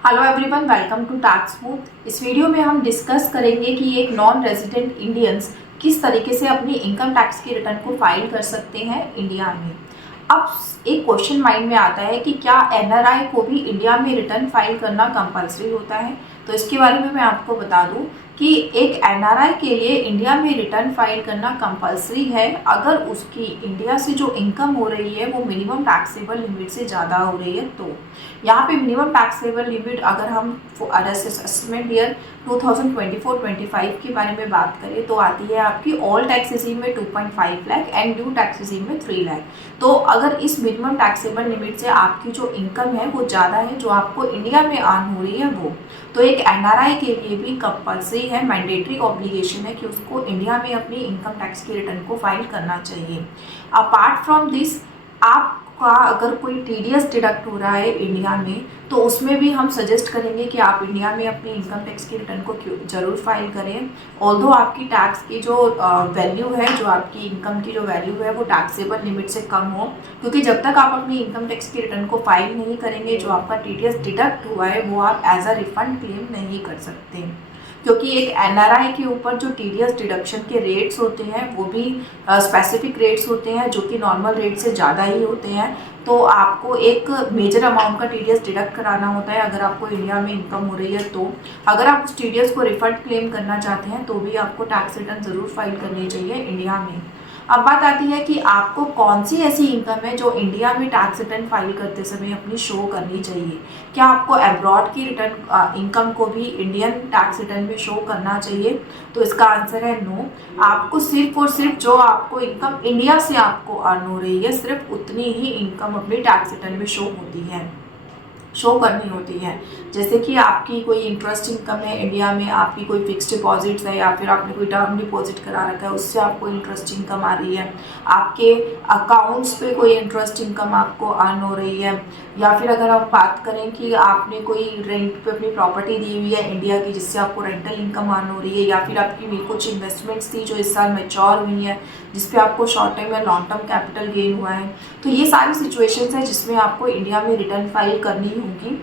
Hello everyone, welcome to tax smooth. इस video में हम डिस्कस करेंगे कि एक नॉन रेजिडेंट इंडियंस किस तरीके से अपनी इनकम टैक्स की रिटर्न को फाइल कर सकते हैं इंडिया में। अब एक क्वेश्चन माइंड में आता है कि क्या एनआरआई को भी इंडिया में रिटर्न फाइल करना कंपलसरी होता है। तो इसके बारे में मैं आपको बता दूं कि एक एनआरआई के लिए इंडिया में रिटर्न फाइल करना कंपलसरी है अगर उसकी इंडिया से जो इनकम हो रही है वो मिनिमम टैक्सेबल लिमिट से ज़्यादा हो रही है। तो यहाँ पे मिनिमम टैक्सेबल लिमिट अगर हम असेसमेंट ईयर 2024-25 के बारे में बात करें तो आती है आपकी ऑल टैक्स रिजीम में 2.5 lakh and due tax regime में 3 लाख। तो अगर इस मिनिमम टैक्सेबल लिमिट से आपकी जो इनकम है वो ज़्यादा है जो आपको इंडिया में अर्न हो रही है वो, तो एक एनआरआई के लिए भी कंपलसरी है, मैंडेटरी ऑब्लिगेशन है कि उसको इंडिया में अपनी इनकम टैक्स की रिटर्न को फाइल करना चाहिए। अपार्ट फ्रॉम दिस, आपका अगर कोई टीडीएस डिडक्ट हो रहा है इंडिया में तो उसमें भी हम सजेस्ट करेंगे कि आप इंडिया में अपनी इनकम टैक्स की रिटर्न को जरूर फाइल करें। ऑल्दो आपकी टैक्स की जो वैल्यू है, जो आपकी इनकम की जो वैल्यू है वो टैक्सेबल लिमिट से कम हो, क्योंकि जब तक आप अपनी इनकम टैक्स की रिटर्न को फाइल नहीं करेंगे जो आपका टीडीएस डिडक्ट हुआ है वो आप एज अ रिफंड क्लेम नहीं कर सकते, क्योंकि एक एनआरआई के ऊपर जो टीडीएस डिडक्शन के रेट्स होते हैं वो भी स्पेसिफिक रेट्स होते हैं जो कि नॉर्मल रेट से ज़्यादा ही होते हैं। तो आपको एक मेजर अमाउंट का टीडीएस डिडक्ट कराना होता है अगर आपको इंडिया में इनकम हो रही है। तो अगर आप उस टीडीएस को रिफंड क्लेम करना चाहते हैं तो भी आपको टैक्स रिटर्न ज़रूर फाइल करनी चाहिए इंडिया में। अब बात आती है कि आपको कौन सी ऐसी इनकम है जो इंडिया में टैक्स रिटर्न फाइल करते समय अपनी शो करनी चाहिए। क्या आपको अब्रॉड की रिटर्न इनकम को भी इंडियन टैक्स रिटर्न में शो करना चाहिए? तो इसका आंसर है नो। आपको सिर्फ और सिर्फ जो आपको इनकम इंडिया से आपको अर्न हो रही है सिर्फ उतनी ही इनकम अपनी टैक्स रिटर्न में शो करनी होती है। जैसे कि आपकी कोई इंटरेस्ट इनकम है इंडिया में, आपकी कोई फिक्स डिपॉजिट्स है या फिर आपने कोई टर्म डिपॉजिट करा रखा है उससे आपको इंटरेस्ट इनकम आ रही है, आपके अकाउंट्स पे कोई इंटरेस्ट इनकम आपको अर्न हो रही है, या फिर अगर हम बात करें कि आपने कोई रेंट पे अपनी प्रॉपर्टी दी हुई है इंडिया की जिससे आपको रेंटल इनकम अर्न हो रही है, या फिर आपकी कुछ इन्वेस्टमेंट्स थी जो इस साल मैच्योर हुई है जिसपे आपको शॉर्ट टर्म या लॉन्ग टर्म कैपिटल गेन हुआ है। तो ये सारी सिचुएशंस है जिसमें आपको इंडिया में रिटर्न फाइल करनी होगी,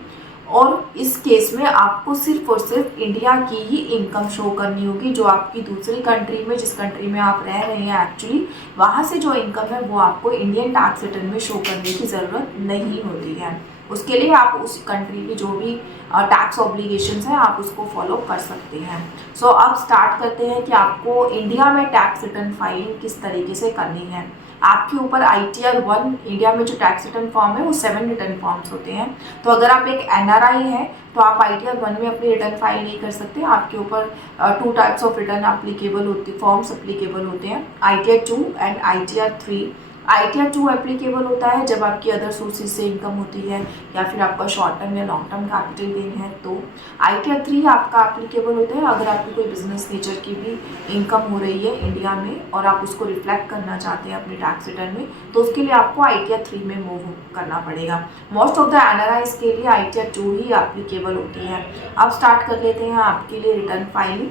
और इस केस में आपको सिर्फ और सिर्फ इंडिया की ही इनकम शो करनी होगी। जो आपकी दूसरी कंट्री में, जिस कंट्री में आप रह रहे हैं एक्चुअली, वहाँ से जो इनकम है वो आपको इंडियन टैक्स रिटर्न में शो करने की ज़रूरत नहीं होती है। उसके लिए आप उस कंट्री की जो भी टैक्स ऑब्लिगेशंस हैं आप उसको फॉलो कर सकते हैं। सो अब स्टार्ट करते हैं कि आपको इंडिया में टैक्स रिटर्न फाइलिंग किस तरीके से करनी है। आपके ऊपर ITR 1 इंडिया में जो टैक्स रिटर्न फॉर्म है वो 7 रिटर्न फॉर्म्स होते हैं। तो अगर आप एक NRI हैं तो आप ITR 1 में अपनी रिटर्न फाइल नहीं कर सकते। आपके ऊपर 2 टाइप्स ऑफ रिटर्न एप्लीकेबल होती फॉर्म्स एप्लीकेबल होते हैं, ITR 2 and ITR 3। ITR 2 applicable होता है जब आपकी अदर सोर्सेज से इनकम होती है या फिर आपका शॉर्ट टर्म या लॉन्ग टर्म कैपिटल गेन है। तो ITR 3 आपका एप्लीकेबल होता है अगर आपकी कोई बिजनेस नेचर की भी इनकम हो रही है इंडिया में और आप उसको रिफ्लेक्ट करना चाहते हैं अपने टैक्स रिटर्न में, तो उसके लिए आपको ITR 3 में मूव करना पड़ेगा। मोस्ट ऑफ द NRIs के लिए ITR 2 ही एप्लीकेबल होती है। अब स्टार्ट कर लेते हैं आपके लिए रिटर्न फाइलिंग।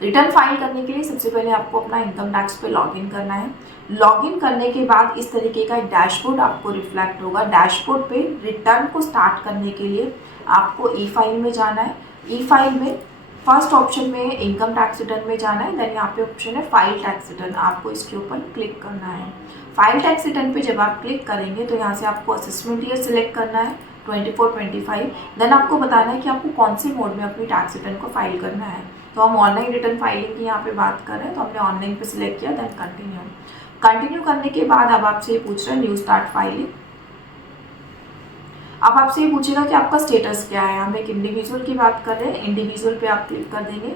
रिटर्न फाइल करने के लिए सबसे पहले आपको अपना इनकम टैक्स पे लॉगिन करना है। लॉगिन करने के बाद इस तरीके का एक डैशबोर्ड आपको रिफ्लेक्ट होगा। डैशबोर्ड पे रिटर्न को स्टार्ट करने के लिए आपको ई फाइल में जाना है। ई फाइल में फर्स्ट ऑप्शन में इनकम टैक्स रिटर्न में जाना है, देन यहाँ पे ऑप्शन है फाइल टैक्स रिटर्न, आपको इसके ऊपर क्लिक करना है। फाइल टैक्स रिटर्न पे जब आप क्लिक करेंगे तो यहाँ से आपको असेसमेंट ईयर सिलेक्ट करना है 24-25, देन आपको बताना है कि आपको कौन से मोड में अपनी टैक्स रिटर्न को फाइल करना है। तो हम ऑनलाइन रिटर्न फाइलिंग की यहाँ पे बात कर रहे हैं तो हमने ऑनलाइन पे सिलेक्ट किया, देन कंटिन्यू करने के बाद अब आपसे ये पूछ रहा है न्यू स्टार्ट फाइलिंग। अब आपसे ये पूछेगा कि आपका स्टेटस क्या है। हम एक इंडिविजुअल की बात कर रहे हैं, इंडिविजुअल पे आप क्लिक कर देंगे,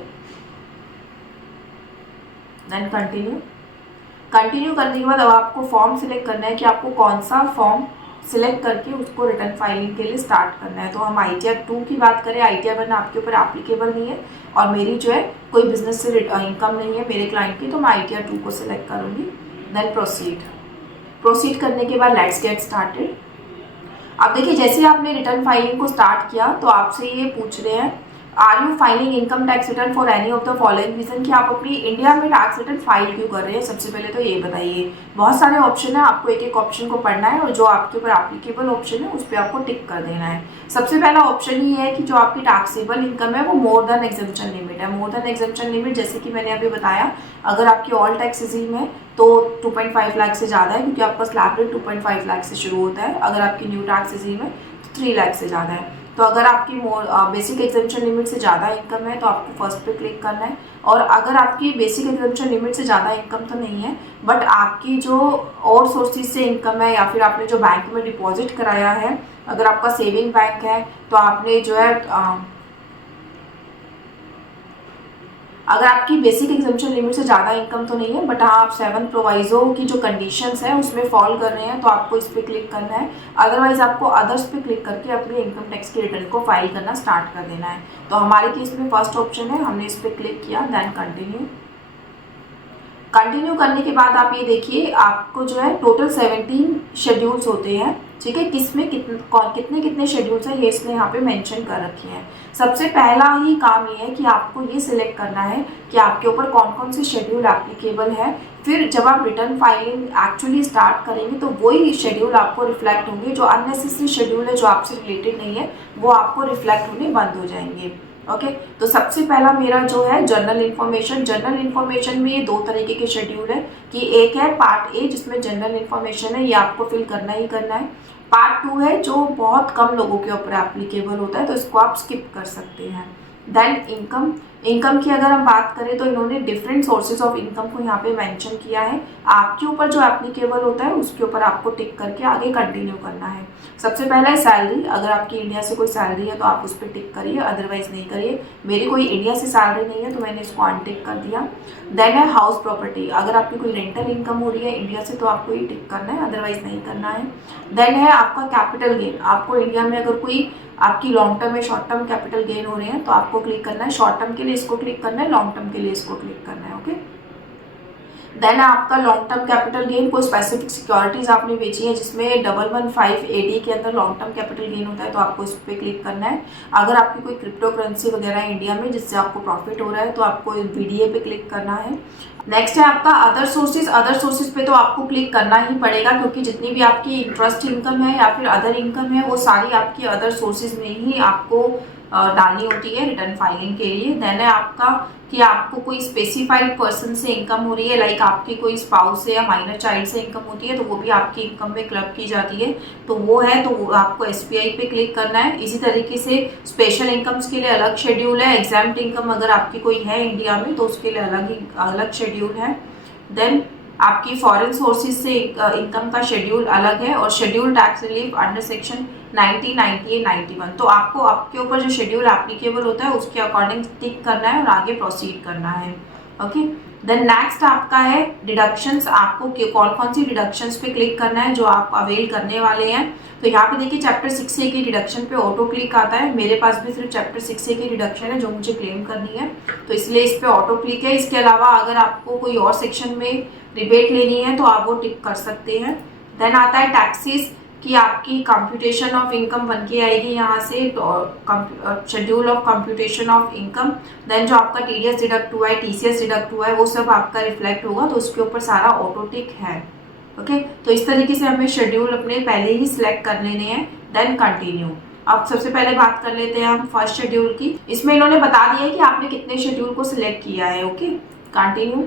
देन कंटिन्यू करने के बाद अब आपको फॉर्म सिलेक्ट करना है कि आपको कौन सा फॉर्म सिलेक्ट करके उसको रिटर्न फाइलिंग के लिए स्टार्ट करना है। तो हम ITR 2 की बात करें, ITR 1 आपके ऊपर एप्लीकेबल नहीं है और मेरी जो है कोई बिजनेस से इनकम नहीं है मेरे क्लाइंट की, तो मैं ITR 2 को सिलेक्ट करूँगी, देन प्रोसीड करने के बाद लेट्स गेट स्टार्टेड। अब देखिए जैसे आपने रिटर्न फाइलिंग को स्टार्ट किया तो आपसे ये पूछ रहे हैं are you filing income tax return for any of the following reason, कि आप अपनी इंडिया में टैक्स रिटर्न फाइल क्यों कर रहे हैं। सबसे पहले तो ये बताइए। बहुत सारे ऑप्शन है, आपको एक एक ऑप्शन को पढ़ना है और जो आपके ऊपर एप्लीकेबल ऑप्शन है उस पर आपको टिक कर देना है। सबसे पहला ऑप्शन ये है कि जो आपकी टैक्सेबल इनकम है वो मोर देन एग्जेम्पशन लिमिट है। मोर देन एग्जेम्पशन लिमिट जैसे कि मैंने अभी बताया, अगर आपकी ऑल टैक्स रिजीम है तो 2.5 लाख से ज़्यादा है, क्योंकि आपका स्लैब रेट 2.5 लाख से शुरू होता है। अगर आपकी न्यू टैक्स रिजीम है तो 3 लाख से ज़्यादा है। तो अगर आपकी बेसिक एग्जेम्पशन लिमिट से ज़्यादा इनकम है तो आपको फर्स्ट पे क्लिक करना है। और अगर आपकी बेसिक एग्जेम्पशन लिमिट से ज़्यादा इनकम तो नहीं है, बट आपकी जो और सोर्सेज से इनकम है या फिर आपने जो बैंक में डिपॉजिट कराया है, अगर आपका सेविंग बैंक है तो आपने जो है अगर आपकी बेसिक एग्जेम्पशन लिमिट से ज़्यादा इनकम तो नहीं है, बट हाँ आप 7 प्रोवाइजो की जो कंडीशंस है उसमें फॉल कर रहे हैं तो आपको इस पर क्लिक करना है। अदरवाइज आपको अदर्स पे क्लिक करके अपनी इनकम टैक्स की रिटर्न को फाइल करना स्टार्ट कर देना है। तो हमारे केस में फर्स्ट ऑप्शन है, हमने इस पर क्लिक किया, देन कंटिन्यू। कंटिन्यू करने के बाद आप ये देखिए, आपको जो है टोटल 17 शेड्यूल्स होते हैं, ठीक है। किसमें कितने कितने शेड्यूल्स हैं ये इसने यहाँ पे मेंशन कर रखे हैं। सबसे पहला ही काम ये है कि आपको ये सिलेक्ट करना है कि आपके ऊपर कौन कौन से शेड्यूल एप्लीकेबल है। फिर जब आप रिटर्न फाइलिंग एक्चुअली स्टार्ट करेंगे तो वही शेड्यूल आपको रिफ्लेक्ट होंगे। जो अननेसेसरी शेड्यूल है जो आपसे रिलेटेड नहीं है वो आपको रिफ्लेक्ट होने बंद हो जाएंगे। ओके तो सबसे पहला मेरा जो है जनरल इन्फॉर्मेशन। जनरल इन्फॉर्मेशन में ये 2 तरीके के शेड्यूल है कि एक है पार्ट ए जिसमें जनरल इन्फॉर्मेशन है, ये आपको फिल करना ही करना है। पार्ट 2 है जो बहुत कम लोगों के ऊपर एप्लीकेबल होता है तो इसको आप स्किप कर सकते हैं। Then income. इनकम की अगर हम बात करें तो इन्होंने डिफरेंट सोर्सेज ऑफ इनकम को यहाँ पे मेंशन किया है। आपके ऊपर जो एप्लीकेबल होता है उसके ऊपर आपको टिक करके आगे कंटिन्यू करना है। सबसे पहला है सैलरी। अगर आपकी इंडिया से कोई सैलरी है तो आप उस पर टिक करिए, अदरवाइज नहीं करिए। मेरी कोई इंडिया से सैलरी नहीं है तो मैंने इसको अनटिक कर दिया। देन है हाउस प्रॉपर्टी। अगर आपकी कोई रेंटल इनकम हो रही है इंडिया से तो आपको ये टिक करना है, अदरवाइज नहीं करना है। देन है आपका कैपिटल गेन। आपको इंडिया में अगर कोई आपकी लॉन्ग टर्म या शॉर्ट टर्म कैपिटल गेन हो रहे हैं तो आपको क्लिक करना है। शॉर्ट टर्म के लिए इसको क्लिक करना है, लॉन्ग टर्म के लिए इसको क्लिक करना है। ओके देन आपका लॉन्ग टर्म कैपिटल गेन, कोई स्पेसिफिक सिक्योरिटीज आपने बेची है जिसमें 115 AD के अंदर लॉन्ग टर्म कैपिटल गेन होता है तो आपको इस पर क्लिक करना है। अगर आपकी कोई क्रिप्टो करेंसी वगैरह है इंडिया में जिससे आपको प्रॉफिट हो रहा है तो आपको VDA पे क्लिक करना है। नेक्स्ट है आपका अदर सोर्सेज। अदर सोर्सेज पे तो आपको क्लिक करना ही पड़ेगा क्योंकि जितनी भी आपकी इंटरेस्ट इनकम है या फिर अदर इनकम है वो सारी आपकी अदर सोर्सेज में ही आपको डालनी होती है रिटर्न फाइलिंग के लिए। देन है आपका कि आपको कोई स्पेसिफाइड पर्सन से इनकम हो रही है, लाइक आपकी कोई स्पाउस से या माइनर चाइल्ड से इनकम होती है तो वो भी आपकी इनकम में क्लब की जाती है तो वो है तो वो आपको SBI पे क्लिक करना है। इसी तरीके से स्पेशल इनकम्स के लिए अलग शेड्यूल है। एग्जाम्प्ट इनकम अगर आपकी कोई है इंडिया में तो उसके लिए अलग शेड्यूल है। देन आपकी फॉरेन सोर्सेज से इनकम का शेड्यूल अलग है और schedule tax relief under section 90, 90 91। तो आपको आपके ऊपर जो शेड्यूल एप्लीकेबल होता है उसके अकॉर्डिंग टिक करना है और आगे प्रोसीड करना है। ओके देन नेक्स्ट आपका है डिडक्शंस। आपको कौन कौन सी डिडक्शंस पे क्लिक करना है जो आप अवेल करने वाले हैं। तो यहाँ पे देखिए चैप्टर 6A की डिडक्शन पे ऑटो क्लिक आता है। मेरे पास भी सिर्फ चैप्टर 6A की डिडक्शन है जो मुझे क्लेम करनी है तो इसलिए इस पे ऑटो क्लिक है। इसके अलावा अगर आपको कोई और सेक्शन में रिबेट लेनी है तो आप वो टिक कर सकते हैं। देन आता है टैक्सेस कि आपकी कंप्यूटेशन ऑफ इनकम बन के आएगी यहाँ से schedule of computation of income. Then जो आपका TDS डिडक्ट हुआ है, TCS डिडक्ट हुआ है वो सब आपका रिफ्लेक्ट होगा तो उसके ऊपर सारा ऑटो टिक है। ओके तो इस तरीके से हमें शेड्यूल अपने पहले ही सिलेक्ट कर लेने हैं। Then continue. अब सबसे पहले बात कर लेते हैं हम फर्स्ट शेड्यूल की। इसमें इन्होंने बता दिया है कि आपने कितने शेड्यूल को सिलेक्ट किया है। Okay continue.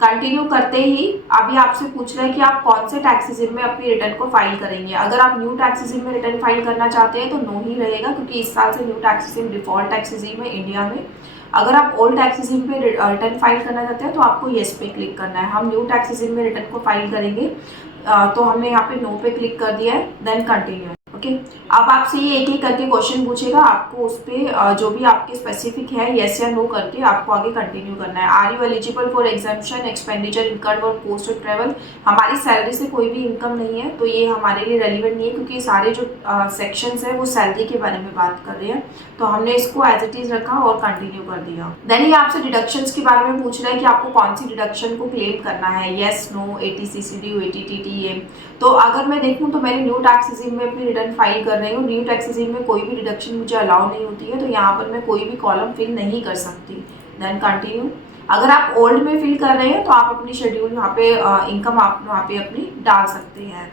कंटिन्यू करते ही अभी आपसे पूछ रहे हैं कि आप कौन से टैक्स रिजीम में अपनी रिटर्न को फाइल करेंगे। अगर आप न्यू टैक्स रिजीम में रिटर्न फाइल करना चाहते हैं तो नो ही रहेगा क्योंकि इस साल से new tax regime default tax regime है इंडिया में। अगर आप ओल्ड टैक्स रिजीम पे रिटर्न फाइल करना चाहते हैं तो आपको येस पे क्लिक करना है। हम न्यू टैक्स रिजीम में रिटर्न को फाइल करेंगे तो हमने यहाँ पे नो पे क्लिक कर दिया है। Then continue. ओके अब आपसे ये एक एक करके क्वेश्चन पूछेगा, आपको उस पर जो भी आपके स्पेसिफिक है येस या नो करके आपको आगे कंटिन्यू करना है। Are you eligible for exemption expenditure incurred और पोस्ट ऑफ ट्रेवल। हमारी सैलरी से कोई भी इनकम नहीं है तो ये हमारे लिए रेलिवेंट नहीं है क्योंकि सारे जो सेक्शंस है वो सैलरी के बारे में बात कर रहे हैं तो हमने इसको एज इट इज रखा और कंटिन्यू कर दिया। देन ये आपसे डिडक्शंस के बारे में पूछ रहा है कि आपको कौन सी डिडक्शन को क्लेम करना है, येस नो, ATCCD, ATTTM। तो अगर मैं देखूँ तो मैंने न्यू टैक्स रिजीम में अपनी रिटर्न रिटर्न फाइल कर रही हूँ, न्यू टैक्स रेजिम में कोई भी डिडक्शन मुझे अलाउ नहीं होती है, तो यहाँ पर मैं कोई भी कॉलम फिल नहीं कर सकती। Then continue. अगर आप ओल्ड में फिल कर रहे हैं तो आप अपनी शेड्यूल यहाँ पे इनकम आप वहाँ पे अपनी डाल सकते हैं।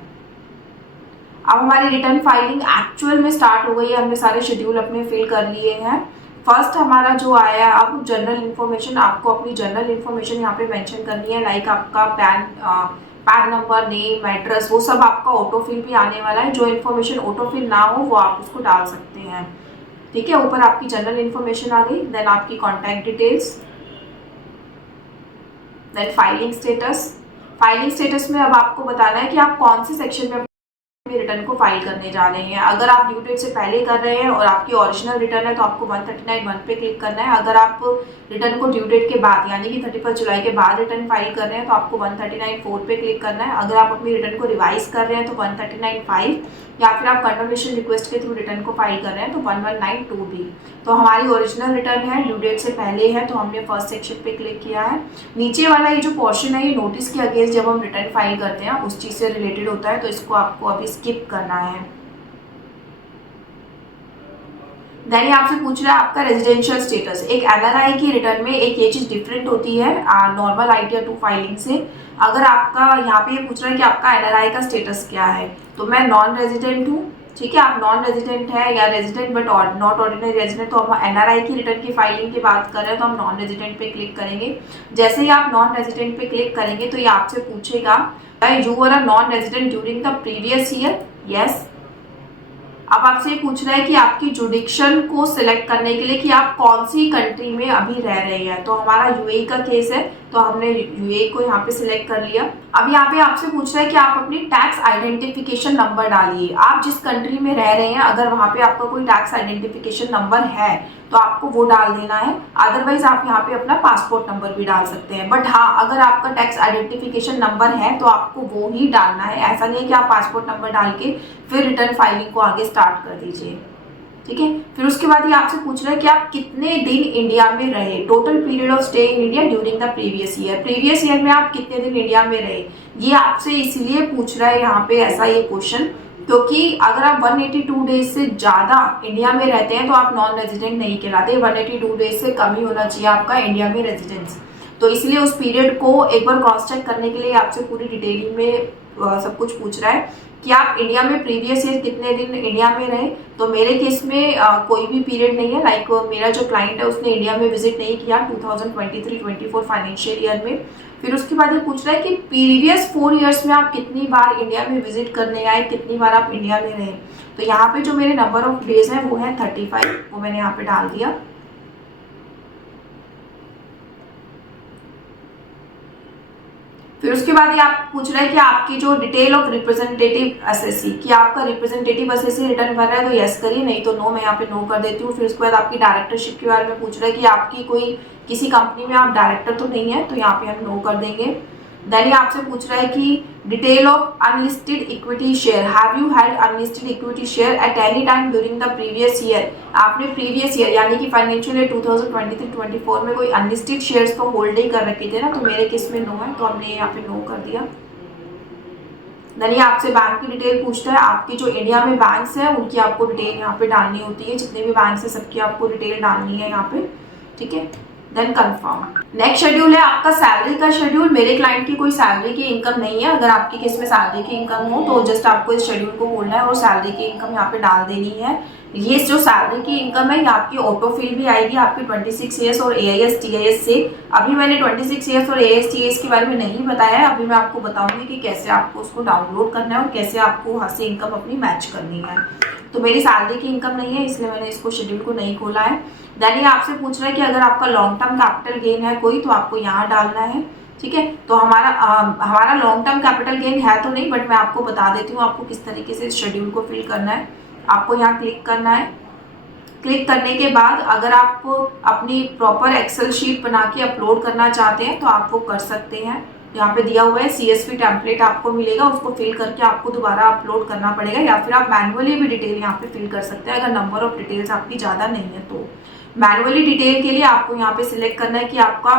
अब हमारी रिटर्न फाइलिंग एक्चुअल में स्टार्ट हो गई है, हमने सारे शेड्यूल अपने फिल कर लिए हैं। फर्स्ट हमारा जो आया है अब जनरल इन्फॉर्मेशन, आपको अपनी जनरल इन्फॉर्मेशन यहाँ पे मेंशन करनी है, लाइक आपका पैन नंबर, नेम, एड्रेस, वो सब आपका ऑटो फिल भी आने वाला है। जो इन्फॉर्मेशन ऑटो फिल ना हो वो आप उसको डाल सकते हैं, ठीक है। ऊपर आपकी जनरल इन्फॉर्मेशन आ गई, देन आपकी contact details, then filing status. Filing status में अब आपको बताना है कि आप कौन से सेक्शन में रिटर्न को फाइल करने जा रहे हैं। अगर आप ड्यू डेट से पहले कर रहे हैं और आपकी ओरिजिनल रिटर्न है तो आपको 139(1) पे क्लिक करना है। अगर आप रिटर्न को ड्यू डेट के बाद यानी कि 31 जुलाई के बाद रिटर्न फाइल कर रहे हैं तो आपको 139(4) पे क्लिक करना है। अगर आप अपनी रिटर्न को रिवाइज कर रहे हैं तो 139(5), या फिर आप कंफर्मेशन रिक्वेस्ट के थ्रू रिटर्न को फाइल कर रहे हैं तो 119(2) भी। तो हमारी ओरिजिनल रिटर्न है, ड्यू डेट से पहले है, तो हमने फर्स्ट सेक्शन पे क्लिक किया है। नीचे वाला ये जो पोर्शन है ये नोटिस के अगेंस्ट जब हम रिटर्न फाइल करते हैं उस चीज से रिलेटेड होता है, तो इसको आपको अभी स्किप करना है। देन आपसे पूछ रहा है आपका रेजिडेंशियल स्टेटस। एक एनआरआई की रिटर्न में एक ये चीज डिफरेंट होती है नॉर्मल आईटीआर 2 फाइलिंग से। अगर आपका यहाँ पे ये पूछ रहा है कि आपका एनआरआई का स्टेटस क्या है, तो मैं नॉन रेजिडेंट हूँ, ठीक है। आप नॉन रेजिडेंट है या resident but not ordinary resident, तो हम एनआरआई की रिटर्न की फाइलिंग की बात कर रहे हैं तो हम नॉन रेजिडेंट पे क्लिक करेंगे। जैसे ही आप नॉन रेजिडेंट पे क्लिक करेंगे तो ये आपसे पूछेगा you were a non resident during the previous year, yes. अब आपसे ये पूछ रहा है कि आपकी जुडिक्शन को सिलेक्ट करने के लिए कि आप कौन सी कंट्री में अभी रह रहे हैं, तो हमारा यूएई का केस है तो हमने यूएई को यहाँ पे सिलेक्ट कर लिया। अब यहाँ पे आपसे पूछ रहा है कि आप अपनी टैक्स आइडेंटिफिकेशन नंबर डालिए। आप जिस कंट्री में रह रहे हैं अगर वहाँ पे आपका कोई टैक्स आइडेंटिफिकेशन नंबर है तो आपको वो डाल देना है, अदरवाइज आप यहाँ पे अपना पासपोर्ट नंबर भी डाल सकते हैं। बट हाँ, अगर आपका टैक्स आइडेंटिफिकेशन नंबर है तो आपको वो ही डालना है, ऐसा नहीं है कि आप पासपोर्ट नंबर डाल के फिर रिटर्न फाइलिंग को आगे स्टार्ट कर दीजिए, ठीक है। फिर उसके बाद ये आपसे पूछ रहा है कि आप कितने दिन इंडिया में रहे, total period of stay in India during the previous year. Previous year में आप कितने दिन इंडिया में रहे, ये आपसे इसलिए पूछ रहा है यहाँ पे ऐसा ये क्वेश्चन, क्योंकि अगर आप 182 डेज से ज्यादा इंडिया में रहते हैं तो आप नॉन रेजिडेंट नहीं कहलाते। 182 डेज से कम ही होना चाहिए आपका इंडिया में रेजिडेंस। तो इसलिए उस पीरियड को एक बार क्रॉस चेक करने के लिए आपसे पूरी डिटेलिंग में सब कुछ पूछ रहा है कि आप इंडिया में प्रीवियस ईयर कितने दिन इंडिया में रहे। तो मेरे केस में कोई भी पीरियड नहीं है, लाइक मेरा जो क्लाइंट है उसने इंडिया में विजिट नहीं किया 2023-24 फाइनेंशियल ईयर में। फिर उसके बाद ये पूछ रहा है कि प्रीवियस 4 ईयर्स में आप कितनी बार इंडिया में विजिट करने आए, कितनी बार आप इंडिया में रहे। तो यहाँ पे जो मेरे नंबर ऑफ डेज है वो है 35, वो मैंने यहाँ पे डाल दिया। फिर उसके बाद ये आप पूछ रहे हैं कि आपकी जो डिटेल ऑफ रिप्रेजेंटेटिव असेसी, कि आपका रिप्रेजेंटेटिव असेसी रिटर्न भर रहा है तो यस करिए, नहीं तो नो, मैं यहाँ पे नो कर देती हूँ। फिर उसके बाद आपकी डायरेक्टरशिप के बारे में पूछ रहा है कि आपकी कोई किसी कंपनी में आप डायरेक्टर तो नहीं है, तो यहाँ पे हम नो कर देंगे। देन ये आपसे पूछ रहा है कि detail of unlisted equity share, have you had unlisted equity share at any time during the previous year. आपने प्रीवियस ईयर यानी कि फाइनेंशियल ईयर 2023-24 में कोई अनलिस्टेड शेयर्स तो होल्ड ही कर रखे थे ना, तो मेरे केस में नो है तो हमने यहाँ पे नो कर दिया। देन ये आपसे बैंक की डिटेल पूछता है, आपकी जो इंडिया में बैंक्स है उनकी आपको डिटेल यहाँ पे डालनी होती है, जितने भी बैंक्स है सबकी आपको डिटेल डालनी है यहाँ पे, ठीक है। Then confirm. नेक्स्ट शेड्यूल है आपका सैलरी का शेड्यूल। मेरे क्लाइंट की कोई सैलरी की इनकम नहीं है, अगर आपके केस में सैलरी की इनकम हो तो जस्ट आपको इस शेड्यूल को खोलना है और सैलरी की इनकम यहाँ पे डाल देनी है। ये जो सैलरी की इनकम है ये आपकी ऑटो फिल भी आएगी आपकी 26 ईयर्स और AIS TIS से। अभी मैंने 26 ईयर्स और AIS TIS के बारे में नहीं बताया है, अभी मैं आपको बताऊंगी कि कैसे आपको उसको डाउनलोड करना है और कैसे आपको वहाँ से इनकम अपनी मैच करनी है। तो मेरी सैलरी की इनकम नहीं है इसलिए मैंने इसको शेड्यूल को नहीं खोला है। देन ये आपसे पूछ रहा है कि अगर आपका लॉन्ग टर्म कैपिटल गेन है कोई तो आपको यहाँ डालना है, ठीक है। तो हमारा लॉन्ग टर्म कैपिटल गेन है तो नहीं, बट मैं आपको बता देती हूँ आपको किस तरीके से इस शेड्यूल को फिल करना है। आपको यहाँ क्लिक करना है। क्लिक करने के बाद अगर आप अपनी प्रॉपर एक्सेल शीट बना के अपलोड करना चाहते हैं तो आप वो कर सकते हैं। यहाँ पे दिया हुआ है CSV टेम्पलेट आपको मिलेगा, उसको फिल करके आपको दोबारा अपलोड करना पड़ेगा, या फिर आप मैनुअली भी डिटेल यहाँ पे फिल कर सकते हैं अगर नंबर ऑफ डिटेल्स आपकी ज़्यादा नहीं है तो। मैनुअली डिटेल के लिए आपको यहाँ पे सिलेक्ट करना है कि आपका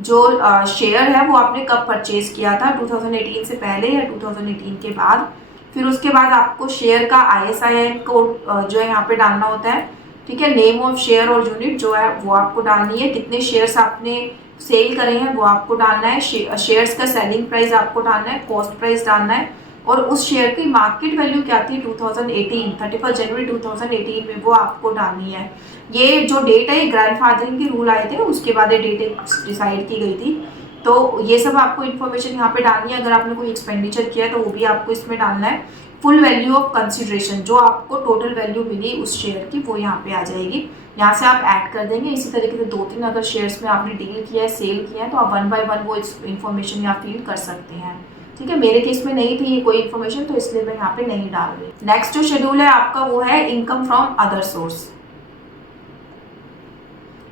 जो शेयर है वो आपने कब परचेज किया था, 2018 से पहले या 2018 के बाद। फिर उसके बाद आपको शेयर का ISIN कोड जो है यहाँ पे डालना होता है, ठीक है। नेम ऑफ शेयर और यूनिट जो है वो आपको डालनी है, कितने शेयर्स आपने सेल करे हैं वो आपको डालना है, शेयर्स का सेलिंग प्राइस आपको डालना है, कॉस्ट प्राइस डालना है, और उस शेयर की मार्केट वैल्यू क्या थी 2018 31 जनवरी 2018 में वो आपको डालनी है। ये जो डेट है, ग्रैंडफादरिंग के रूल आए थे उसके बाद ये डेट डिसाइड की गई थी। तो ये सब आपको इन्फॉर्मेशन यहाँ पे डालनी है। अगर आपने कोई एक्सपेंडिचर किया है तो वो भी आपको इसमें डालना है। फुल वैल्यू ऑफ कंसिडरेशन, जो आपको टोटल वैल्यू मिली उस शेयर की, वो यहाँ पे आ जाएगी। यहाँ से आप ऐड कर देंगे। इसी तरीके से 2-3 अगर शेयर्स में आपने डील किया है, सेल किया है, तो आप 1 बाय 1 वो इन्फॉर्मेशन यहाँ फिल कर सकते हैं, ठीक है। मेरे केस में नहीं थी ये कोई इन्फॉर्मेशन, तो इसलिए मैं यहाँ पे नहीं डाल रही। नेक्स्ट जो शेड्यूल है आपका वो है इनकम फ्रॉम अदर सोर्स।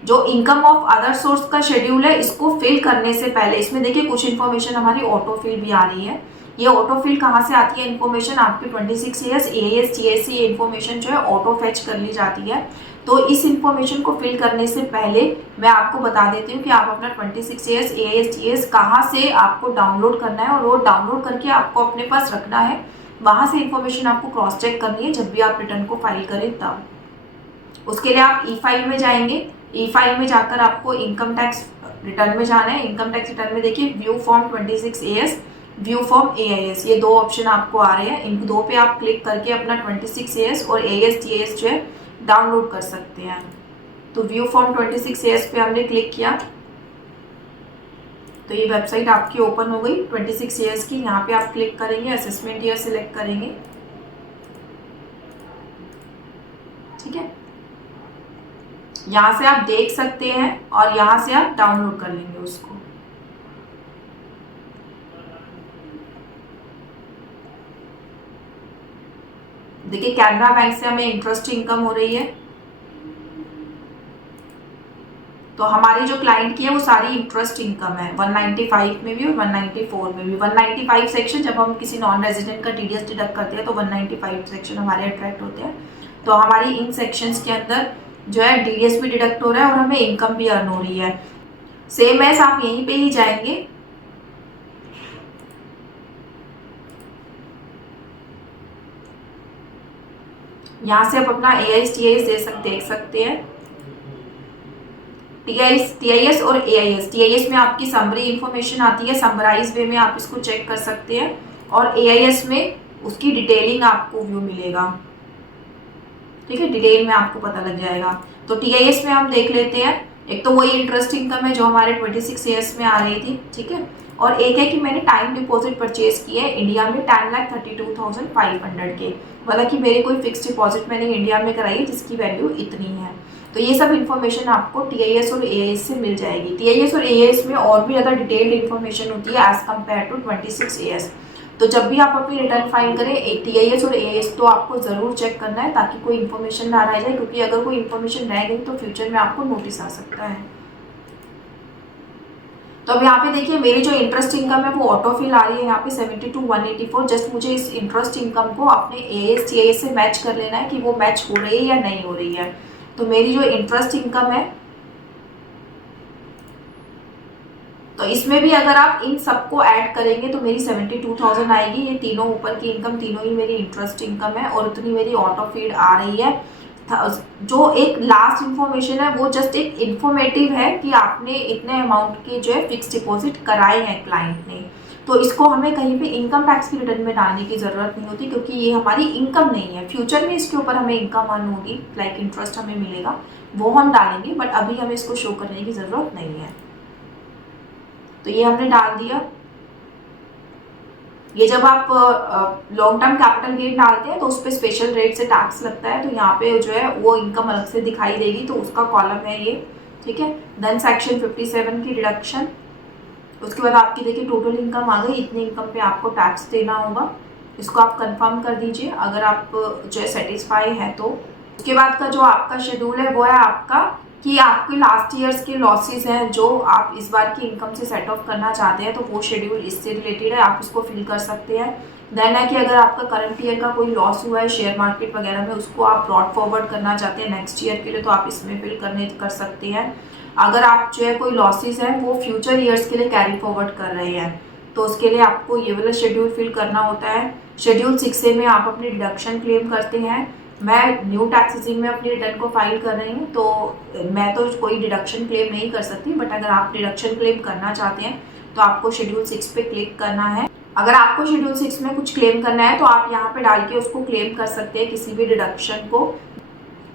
जो इनकम ऑफ अदर सोर्स का शेड्यूल है, इसको फिल करने से पहले इसमें देखिए कुछ इन्फॉर्मेशन हमारी ऑटो फिल भी आ रही है। ये ऑटो फिल कहाँ से आती है इन्फॉर्मेशन, आपकी 26 ईयर्स AIS GST ये इन्फॉर्मेशन जो है ऑटो फेच कर ली जाती है। तो इस इन्फॉर्मेशन को फिल करने से पहले मैं आपको बता देती हूँ कि आप अपना 26 ईयर्स AIS GST कहाँ से आपको डाउनलोड करना है, और वो डाउनलोड करके आपको अपने पास रखना है। वहाँ से इन्फॉर्मेशन आपको क्रॉस चेक करनी है जब भी आप रिटर्न को फाइल करें तब। उसके लिए आप ई फाइल में जाएंगे। ई फाइल में जाकर आपको इनकम टैक्स रिटर्न में जाना है। इनकम टैक्स रिटर्न में देखिए view form 26 AS, view form AIS, ये 2 ऑप्शन आपको आ रहे हैं। इन 2 पे आप क्लिक करके अपना 26 AS और AIS GS जो है डाउनलोड कर सकते हैं। तो व्यू फॉर्म 26 AS पे हमने क्लिक किया तो ये वेबसाइट आपकी ओपन हो गई 26 AS की। यहाँ पे आप क्लिक करेंगे, असेसमेंट ईयर सिलेक्ट करेंगे, ठीक है। यहाँ से आप देख सकते हैं और यहाँ से आप डाउनलोड कर लेंगे उसको। देखिए कैनरा बैंक से हमें इंटरेस्ट इनकम हो रही है। तो हमारी जो क्लाइंट की है वो सारी इंटरेस्ट इनकम है, 195 में भी और 194 में भी। 195 सेक्शन जब हम किसी नॉन रेजिडेंट का TDS डिडक्ट करते हैं तो 195 सेक्शन हमारे अट्रैक्ट होते हैं। तो हमारी इन सेक्शंस के अंदर जो है TDS भी डिडक्ट हो रहा है और हमें इनकम भी अर्न हो रही है। सेम एज आप यहीं पे ही जाएंगे, यहाँ से आप अपना AIS TIS देख सकते हैं। TIS और AIS, TIS में आपकी समरी इंफॉर्मेशन आती है, समराइज वे में आप इसको चेक कर सकते हैं, और AIS में उसकी डिटेलिंग आपको व्यू मिलेगा, ठीक है। डिटेल में आपको पता लग जाएगा। तो TIS में हम देख लेते हैं। एक तो वही इंटरेस्ट इनकम है जो हमारे 26 ईयर्स में आ रही थी, ठीक है। और एक है कि मैंने टाइम डिपॉजिट परचेज किए है इंडिया में 10,32,500 के, मतलब कि मेरी कोई फिक्स डिपॉजिट मैंने इंडिया में कराई है जिसकी वैल्यू इतनी है। तो ये सब इन्फॉर्मेशन आपको TIS और AIS से मिल जाएगी। TIS और AIS में और भी ज़्यादा डिटेल्ड इन्फॉर्मेशन होती है एज कम्पेयर टू 26 ईयर्स। तो जब भी आप अपनी रिटर्न फाइल करें TIS और AIS तो आपको ज़रूर चेक करना है ताकि कोई इन्फॉर्मेशन ना रह जाए, क्योंकि अगर कोई इन्फॉर्मेशन रह गई तो फ्यूचर में आपको नोटिस आ सकता है। तो अब यहाँ पे देखिए मेरी जो इंटरेस्ट इनकम है वो ऑटो फिल आ रही है यहाँ पे 72,184। जस्ट मुझे इस इंटरेस्ट इनकम को अपने AIS TIS से मैच कर लेना है कि वो मैच हो रही है या नहीं हो रही है। तो मेरी जो इंटरेस्ट इनकम है, तो इसमें भी अगर आप इन सबको ऐड करेंगे तो मेरी 72,000 आएगी। ये तीनों ऊपर की इनकम तीनों ही मेरी इंटरेस्ट इनकम है और उतनी मेरी ऑटो फीड आ रही है। जो एक लास्ट इन्फॉर्मेशन है वो जस्ट एक इन्फॉर्मेटिव है कि आपने इतने अमाउंट की जो है फिक्स डिपॉजिट कराए हैं क्लाइंट ने। तो इसको हमें कहीं पे इनकम टैक्स की रिटर्न में डालने की ज़रूरत नहीं होती, क्योंकि ये हमारी इनकम नहीं है। फ्यूचर में इसके ऊपर हमें इनकम अर्न होगी, लाइक इंटरेस्ट हमें मिलेगा, वो हम डालेंगे, बट अभी हमें इसको शो करने की ज़रूरत नहीं है। तो ये हमने डाल दिया। ये जब आप लॉन्ग टर्म कैपिटल गेन डालते हैं तो उस पर स्पेशल रेट से टैक्स लगता है, तो यहाँ पे जो है वो इनकम अलग से दिखाई देगी, तो उसका कॉलम है ये, ठीक है। देन सेक्शन 57 की डिडक्शन, उसके बाद आपकी देखिए टोटल इनकम आ गई, इतनी इनकम पे आपको टैक्स देना होगा। इसको आप कंफर्म कर दीजिए अगर आप जो है सेटिस्फाई है तो। उसके बाद का जो आपका शेड्यूल है वो है आपका कि आपके लास्ट ईयर्स के लॉसेस हैं जो आप इस बार की इनकम से सेट ऑफ करना चाहते हैं, तो वो शेड्यूल इससे रिलेटेड है, आप उसको फिल कर सकते हैं। देन है कि अगर आपका करंट ईयर का कोई लॉस हुआ है शेयर मार्केट वगैरह में, उसको आप ब्रॉड फॉरवर्ड करना चाहते हैं नेक्स्ट ईयर के लिए, तो आप इसमें फिल कर सकते हैं। अगर आप जो है कोई लॉसेस हैं वो फ्यूचर ईयर्स के लिए कैरी फॉरवर्ड कर रहे हैं, तो उसके लिए आपको ये वाला शेड्यूल फिल करना होता है। शेड्यूल 6A में आप अपनी डिडक्शन क्लेम करते हैं। मैं न्यू टैक्स रेजिम में अपनी रिटर्न को फाइल कर रही हूँ, तो मैं तो कोई डिडक्शन क्लेम नहीं कर सकती, बट अगर आप डिडक्शन क्लेम करना चाहते हैं तो आपको शेड्यूल 6 पे क्लिक करना है। अगर आपको शेड्यूल 6 में कुछ क्लेम करना है तो आप यहाँ पे डाल के उसको क्लेम कर सकते हैं, किसी भी डिडक्शन को।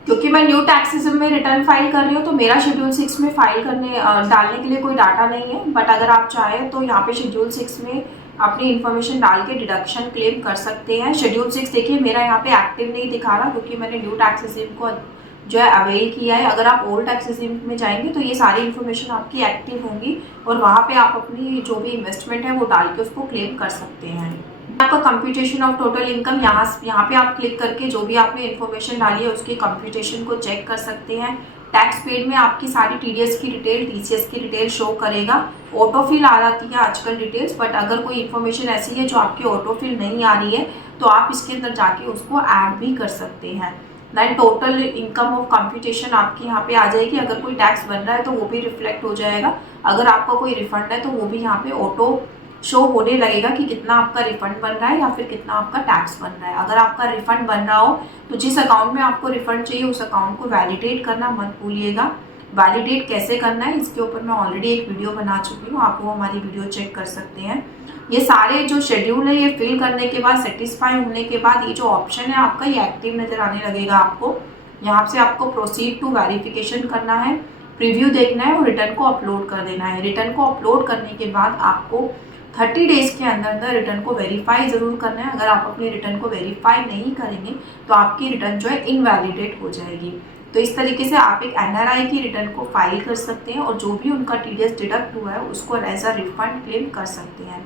क्योंकि मैं न्यू टैक्स रेजिम में रिटर्न फाइल कर रही हूँ तो मेरा शेड्यूल 6 में फाइल करने डालने के लिए कोई डाटा नहीं है, बट अगर आप चाहें तो यहाँ पे शेड्यूल 6 में अपनी इन्फॉर्मेशन डाल के डिडक्शन क्लेम कर सकते हैं। शेड्यूल 6 देखिए मेरा यहाँ पे एक्टिव नहीं दिखा रहा, क्योंकि मैंने न्यू टैक्स रेजिम को जो है अवेल किया है। अगर आप ओल्ड टैक्स रेजिम में जाएंगे तो ये सारी इन्फॉर्मेशन आपकी एक्टिव होंगी और वहाँ पे आप अपनी जो भी इन्वेस्टमेंट है वो डाल के उसको क्लेम कर सकते हैं। आपका कंप्यूटेशन ऑफ टोटल इनकम, यहाँ पे आप क्लिक करके जो भी आपने इन्फॉर्मेशन डाली है उसकी कंप्यूटेशन को चेक कर सकते हैं। टैक्स पेड में आपकी सारी TDS की डिटेल, TCS की डिटेल शो करेगा। ऑटोफिल आ जाती है आजकल डिटेल्स, बट अगर कोई इन्फॉर्मेशन ऐसी है जो आपकी ऑटोफिल नहीं आ रही है तो आप इसके अंदर जाके उसको ऐड भी कर सकते हैं। Then total income of computation आपकी यहाँ पे आ जाएगी। अगर कोई टैक्स बन रहा है तो वो भी रिफ्लेक्ट हो जाएगा। अगर आपका कोई रिफंड है तो वो भी यहाँ पे ऑटो शो होने लगेगा कि कितना आपका रिफंड बन रहा है या फिर कितना आपका टैक्स बन रहा है। अगर आपका रिफंड बन रहा हो तो जिस अकाउंट में आपको रिफंड चाहिए उस अकाउंट को वैलिडेट करना मत भूलिएगा। वैलिडेट कैसे करना है इसके ऊपर मैं ऑलरेडी एक वीडियो बना चुकी हूँ, आप वो हमारी वीडियो चेक कर सकते हैं। ये सारे जो शेड्यूल है ये फिल करने के बाद, सेटिस्फाई होने के बाद ये जो ऑप्शन है आपका ये एक्टिव नजर आने लगेगा आपको। यहाँ से आपको प्रोसीड टू वेरिफिकेशन करना है, प्रीव्यू देखना है और रिटर्न को अपलोड कर देना है। रिटर्न को अपलोड करने के बाद आपको 30 डेज के अंदर अंदर रिटर्न को वेरीफाई ज़रूर करना है। अगर आप अपनी रिटर्न को वेरीफाई नहीं करेंगे तो आपकी रिटर्न जो है इनवैलिडेट हो जाएगी। तो इस तरीके से आप एक NRI की रिटर्न को फाइल कर सकते हैं और जो भी उनका TDS डिडक्ट हुआ है उसको एज अ रिफंड क्लेम कर सकते हैं।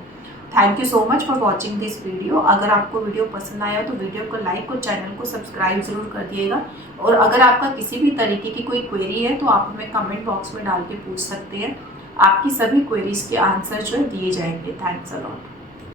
Thank you so much for watching this video. अगर आपको वीडियो पसंद आया तो वीडियो को लाइक और चैनल को सब्सक्राइब जरूर कर दिएगा। और अगर आपका किसी भी तरीके की कोई क्वेरी है तो आप हमें कमेंट बॉक्स में डाल के पूछ सकते हैं। आपकी सभी क्वेरीज के आंसर जो है दिए जाएंगे। Thanks a lot.